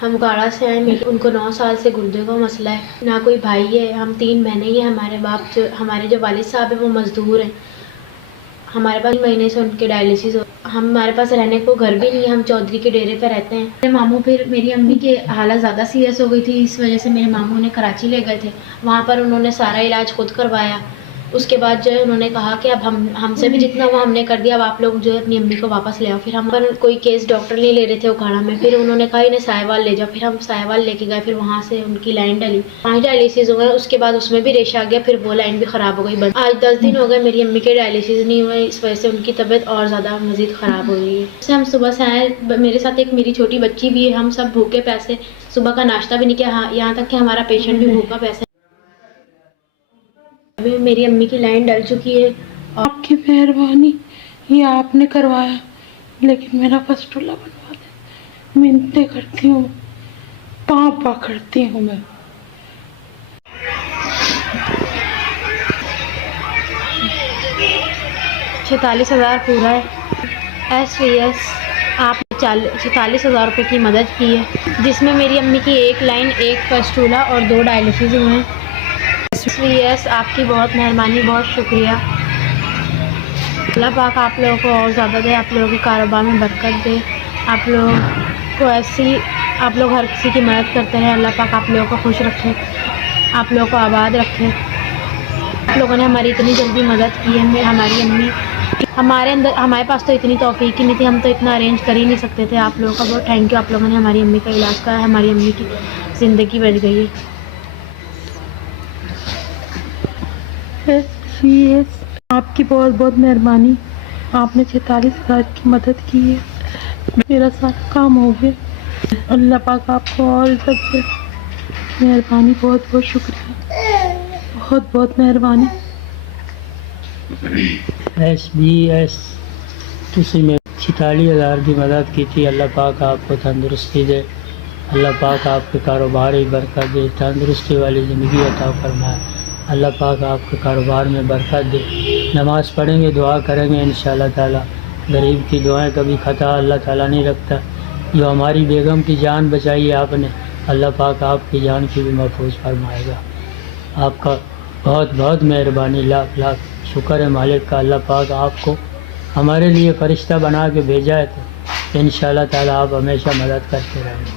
हम गाड़ा से आए, उनको 9 साल से गुर्दे का मसला है, ना कोई भाई है, हम 3 बहनें ही हैं। हमारे जो वालिद साहब हैं वो मजदूर हैं। हमारे पास महीने से उनके डायलिसिस हो, हमारे पास रहने को घर भी नहीं है, हम चौधरी के डेरे पे रहते हैं। मेरे मामू, फिर मेरी अम्मी की हालत ज़्यादा सीरियस हो गई थी, इस वजह से मेरे मामू उन्हें कराची ले गए थे। वहाँ पर उन्होंने सारा इलाज खुद करवाया। उसके बाद जो है उन्होंने कहा कि अब हमसे भी जितना हुआ हमने कर दिया, अब आप लोग जो है अपनी अम्मी को वापस ले आओ। फिर हम पर कोई केस डॉक्टर नहीं ले रहे थे उखाड़ा में, फिर उन्होंने कहा इन्हें साहिवाल ले जाओ। फिर हम साहिवाल लेके गए, फिर वहाँ से उनकी लाइन डली, 5 डायलिसिस हुए। उसके बाद उसमें भी रेशा आ गया, फिर वो लाइन भी ख़राब हो गई बंद। आज 10 दिन हो गए मेरी अम्मी के डायलिसिस नहीं हुए, इस वजह से उनकी तबीयत और ज़्यादा मज़ीद ख़राब हो रही है। जैसे हम सुबह से आए, मेरे साथ एक मेरी छोटी बच्ची भी है, हम सब भूखे प्यासे, सुबह का नाश्ता भी नहीं किया। हाँ, यहाँ तक कि हमारा पेशेंट भी भूखा प्यासा। अभी मेरी अम्मी की लाइन डल चुकी है। आपकी मेहरबानी, ये आपने करवाया, लेकिन मेरा फस्टूला बनवा दे। मिन्नतें करती हूँ, पाँव पकड़ती हूँ मैं। $46,000 पूरा है। SVS आपने 46,000 रुपये की मदद की है, जिसमें मेरी अम्मी की 1 लाइन, 1 फस्टूला और 2 डायलिसिस हुए हैं। SVS आपकी बहुत मेहरबानी, बहुत शुक्रिया। अल्लाह पाक आप लोगों को और ज़्यादा दे, आप लोगों के कारोबार में बरकत दे। आप लोग को ऐसी, आप लोग हर किसी की मदद करते हैं। अल्लाह पाक आप लोगों को खुश रखे, आप लोगों को आबाद रखे। आप लोगों ने हमारी इतनी जल्दी मदद की है। हमारी अम्मी, हमारे पास तो इतनी तौफीक ही नहीं थी, हम तो इतना अरेंज कर ही नहीं सकते थे। आप लोगों का बहुत थैंक यू, आप लोगों ने हमारी अम्मी का इलाज कराया, हमारी अम्मी की ज़िंदगी बच गई है। SVS आपकी बहुत बहुत मेहरबानी, आपने 46,000 की मदद की है, मेरा सारा काम हो गया। अल्लाह पाक आपको और इज्जत दे। मेहरबानी, बहुत बहुत शुक्रिया, बहुत बहुत मेहरबानी। SVS तुसी में 46,000 की मदद की थी। अल्लाह पाक आपको तंदुरुस्ती दे, अल्लाह पाक आपके कारोबार में बरकत दे, तंदुरुस्ती वाली ज़िंदगी अता फरमाए। अल्लाह पाक आपके कारोबार में बरकत दे। नमाज़ पढ़ेंगे, दुआ करेंगे इंशाअल्लाह ताला। गरीब की दुआएं कभी खता अल्लाह ताला नहीं रखता। जो हमारी बेगम की जान बचाई है आपने, अल्लाह पाक आपकी जान की भी महफूज फरमाएगा। आपका बहुत बहुत मेहरबानी, लाख लाख शुक्र है मालिक का। अल्लाह पाक आपको हमारे लिए फ़रिश्ता बना के भेजा है, तो इंशाअल्लाह ताला आप हमेशा मदद करते रहेंगे।